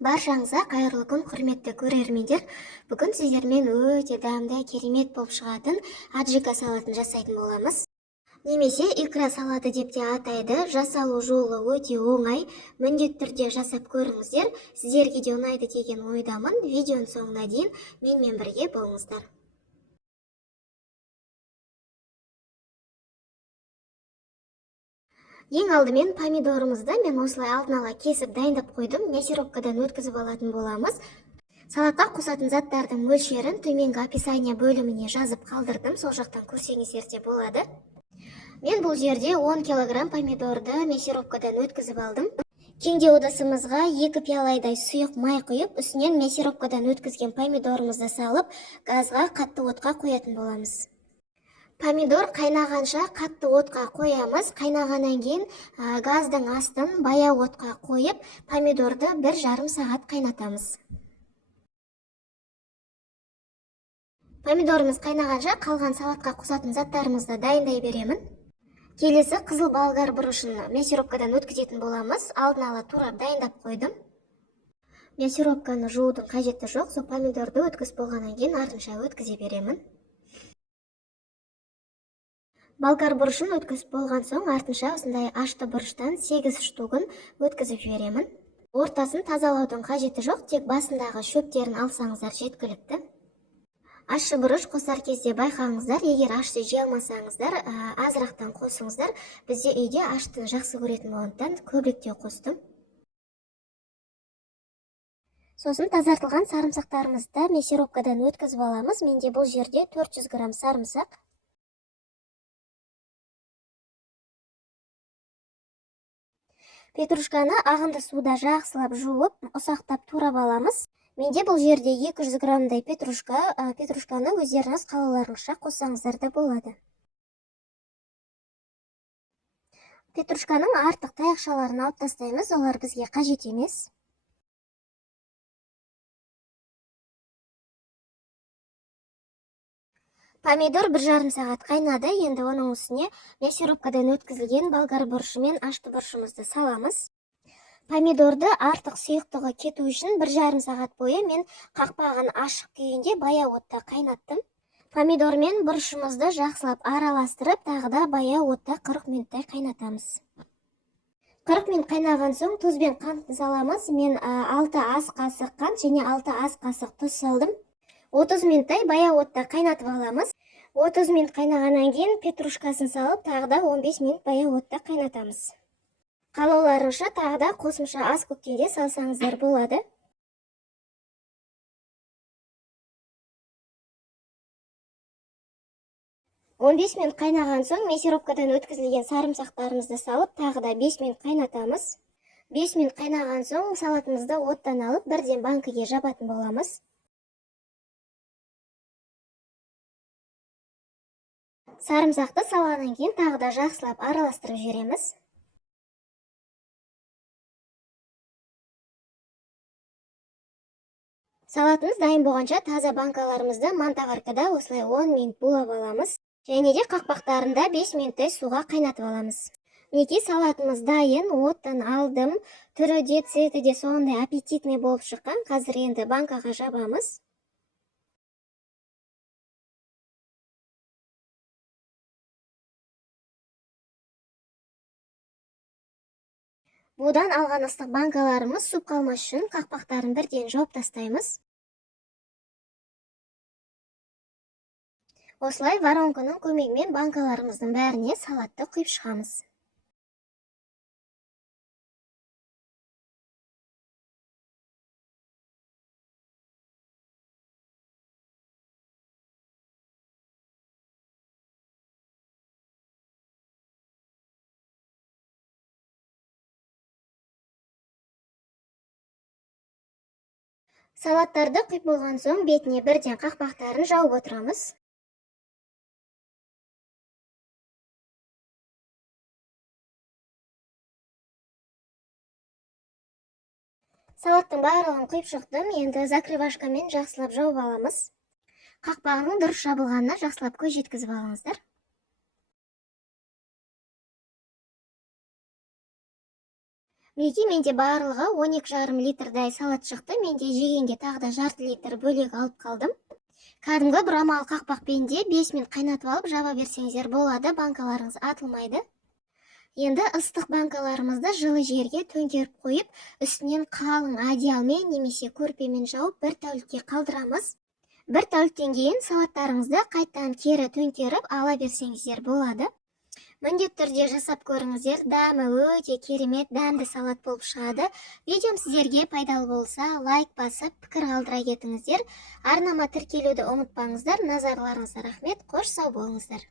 Баршаңызға қайырлы күн, құрметті көрермендер. Бүгін сіздермен өте дәмді, керемет болып шығатын аджика салатын жасайтын боламыз. Немесе икра салаты деп те атайды. Жасалу жолы өте оңай. Міндетті түрде жасап көріңіздер. Сіздерге де ұнайды деген ойдамын. Видеоның соңына дейін менімен бірге болыңыздар. Ең алдымен помидорымызды мен осылай алдын ала кесіп дайындап қойдым. Мясорубкадан өткізіп алатын боламыз. Салатқа қосатын заттардың мөлшерін төменгі описание бөліміне жазып қалдырдым. Сол жақтан көрсеңіздер де болады. Мен бұл жерде 10 килограмм помидорды мясорубкадан өткізіп алдым. Кеңдеу ыдысымызға 2 пиалайдай сұйық май құйып, үстінен мясорубкадан өткізген помидорымызды салып, газға қатты отқа қоятын боламыз. Помидор қайнағанша қатты отқа қоямыз. Қайнағаннан кейін газдың астын баяу отқа қойып, помидорды 1,5 сағат қайнатамыз. Помидорымыз қайнағанша қалған салатқа қосатын заттарымызды дайындай беремін. Келесі қызыл болгар бұрышын мясорубкадан өткізетін боламыз. Алдын ала турап дайындап қойдым. Мясорубканы жуудың қажеті жоқ. Сол помидорды өткізіп болғаннан кейін артынша өткізе беремін. Болгар бұрышын өткізіп болған соң артынша осындай ашты бұрыштан 8 штугын өткізіп жіберемін. Ортасын тазалаудың қажеті жоқ, тек басындағы шөптерін алсаңыздар жеткілікті. Ащы бұрыш қосар кезде байқаңыздар, егер ашты жей алмасаңыздар, азырақтан қосыңыздар. Бізде үйде аштыны жақсы көретін болғандықтан көбіректе қостым. Сосын тазартылған сарымсақтарымызды мясорубкадан өткізіп аламыз. Менде бұл жерде 400 грамм сарымсақ. Петрушканы ағынды суда жақсылап жуып, ұсақтап турап аламыз. Менде бұл жерде 200 граммдай петрушканы өздеріңіз қалауларыңызша қоссаңыздар да болады. Петрушканың артық таяқшаларын алып тастаймыз, олар бізге қажет емес. Помидор 1,5 сағат қайнады. Енді оның үстіне мясорубкадан өткізілген болгар бұрышы мен ашты бұрышымызды саламыз. Помидорды артық сұйықтығы кету үшін 1,5 сағат бойы мен қақпағын ашық күйінде баяу отта қайнаттым. Помидор мен бұрышымызды жақсылап араластырып, тағы да баяу отта 40 минуттай қайнатамыз. 40 минут қайнаған соң тұз бен қантты саламыз. Мен 6 ас қасық қант және 6 ас қасық тұз салдым. 30 минуттай баяу отта қайнатып аламыз. 30 минут қайнағаннан кейін петрушкасын салып, тағы да 15 минут баяу отта қайнатамыз. Қалауларыңызша тағы да қосымша ас көктеуде салсаңыздар болады. Он 15 минут қайнаған соң мясорубкадан өткізілген сарымсақтарымызды салып, тағы да 5 минут қайнатамыз. 5 минут қайнаған соң салатымызды оттан алып, бірден банкіге жабатын боламыз. Сарымсақты салғаннан кейін тағы да жақсылап араластырып жібереміз. Салатымыз дайын болғанша таза банкаларымызды мантаваркада осылай 10 минут булап аламыз. Және де қақпақтарында 5 минуттай суға қайнатып аламыз. Мінекей салатымыз дайын, оттан алдым. Түрі де, цветі де сондай аппетитный болып шыққан. Қазір енді банкаға жабамыз. Будан алған ыстық банкаларымыз суып қалмас үшін қақпақтарын бірден жауып тастаймыз. Осылай воронканың көмегімен банкаларымыздың бәріне салатты құйып шығамыз. Салаттарды құйып болған соң бетіне бірден қақпақтарын жауып отырамыз. Салаттың барлығын құйып шықтым. Енді закрывашкамен жақсылап жауып аламыз. Қақпағының дұрыс жабылғанына жақсылап көз жеткізіп алыңыздар. Мінекей менде барлығы 12,5 литрдай салат шықты. Менде жегенге тағы да жарты литр бөлек алып қалдым. Кәдімгі бір амал қақпақпен де 5 минут қайнатып алып жаба берсеңіздер болады, банкаларыңыз атылмайды. Енді ыстық банкаларымызды жылы жерге төңкеріп қойып, үстінен қалың одеялмен немесе көрпемен жауып бір тәулікке қалдырамыз. Бір тәуліктен кейін салаттарыңызды қайтадан кері төңкеріп ала берсеңіздер болады. Міндетті түрде жасап көріңіздер, дәмі өте керемет, дәмді салат болып шығады. Видеом сіздерге пайдалы болса, лайк басып, пікір қалдыра кетіңіздер. Арнама тіркелуді ұмытпаңыздар. Назарларыңызға рахмет. Қош сау болыңыздар.